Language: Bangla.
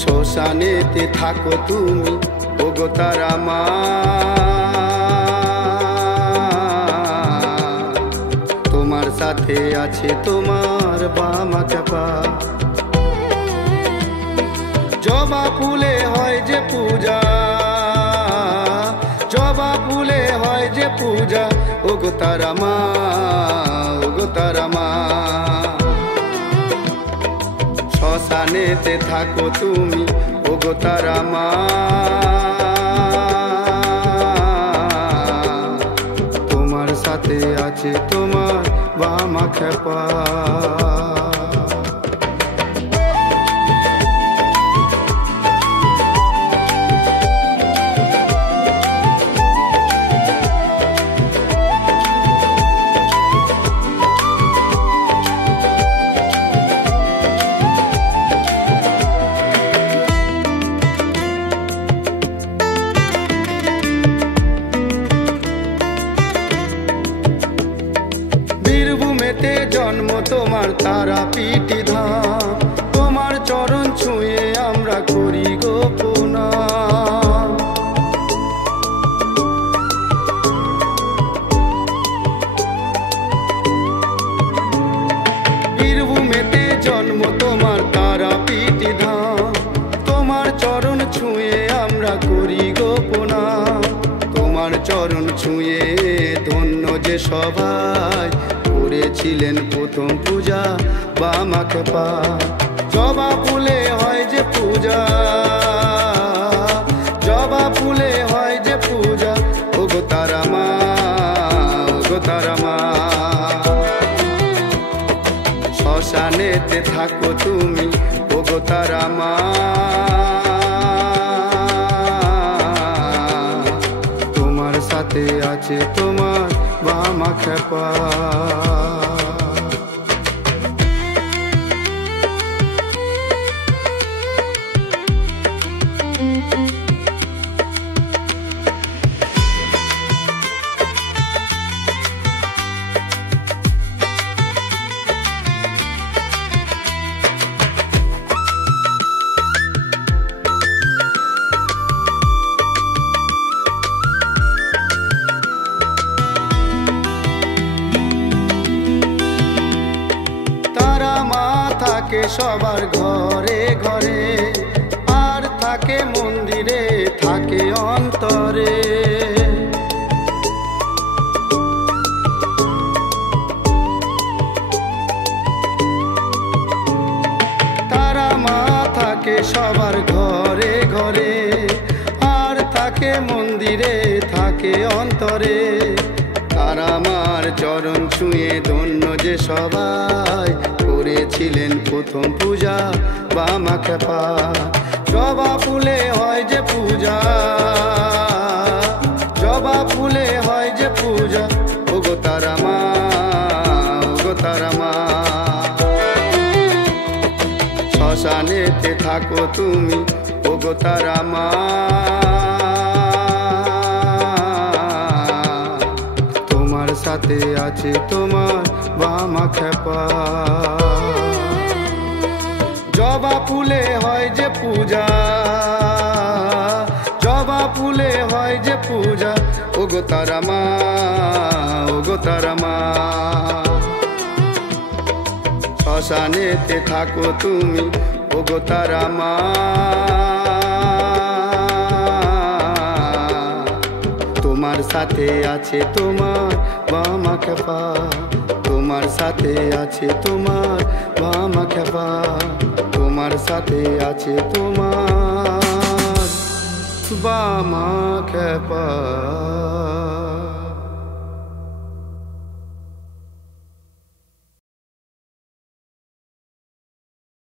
শ্মশানেতে থাকো তুমি ওগো তারা মা। তোমার সাথে আছে তোমার বামা চাপা। জবা ফুলে হয় যে পূজা, জবা ফুলে হয় যে পূজা ওগো তারা মা, ওগো তারা মা। শ্মশানেতে থাকো তুমি ওগো তারা মা। তোমার সাথে আছে তোমার বামা খেপা। বীরভূমেতে জন্ম তোমার তারাপীঠে ধাম। তোমার চরণ ছুঁয়ে আমরা করি গো প্রণাম। বীরভূমেতে জন্ম তোমার তারাপীঠে ধাম। তোমার চরণ ছুঁয়ে আমরা করি গো প্রণাম। তোমার চরণ ছুঁয়ে ধন্য যে সবাই করেছিলেন প্রথম পূজা বামা খেপা। জবা ফুলে হয় যে পূজা, জবা ফুলে হয় যে পূজা ওগো তারা মা, ওগো তারা মা। শ্মশানেতে থাকো তুমি ওগো তারা মা। তোমার সাথে আছে তোমার বামা খেপা। থাকে সবার ঘরে ঘরে, আর থাকে মন্দিরে, থাকে অন্তরে। তারা মা থাকে সবার ঘরে ঘরে, আর থাকে মন্দিরে, থাকে অন্তরে। তারা মার চরণ ছুঁয়ে ধন্য যে সবাই করেছিলেন প্রথম পূজা বামা খেপা। জবা ফুলে হয় যে পূজা, জবা ফুলে হয় যে পূজা ওগো তারা মা, ওগো তারা মা। শ্মশানেতে থাকো তুমি ওগো তারা মা। তোমার সাথে আছে তোমার বামা খেপা। জবা ফুলে হয় যে পূজা, জবা ফুলে হয় যে পূজা ওগো তারা মা, ওগো তারা মা। শ্মশানেতে থাকো তুমি ওগো তারা মা। তোমার সাথে আছে তোমার বামা খেপা। তোমার সাথে আছে তোমার বামা খেপা। তোমার সাথে আছে তোমার বামা খেপা।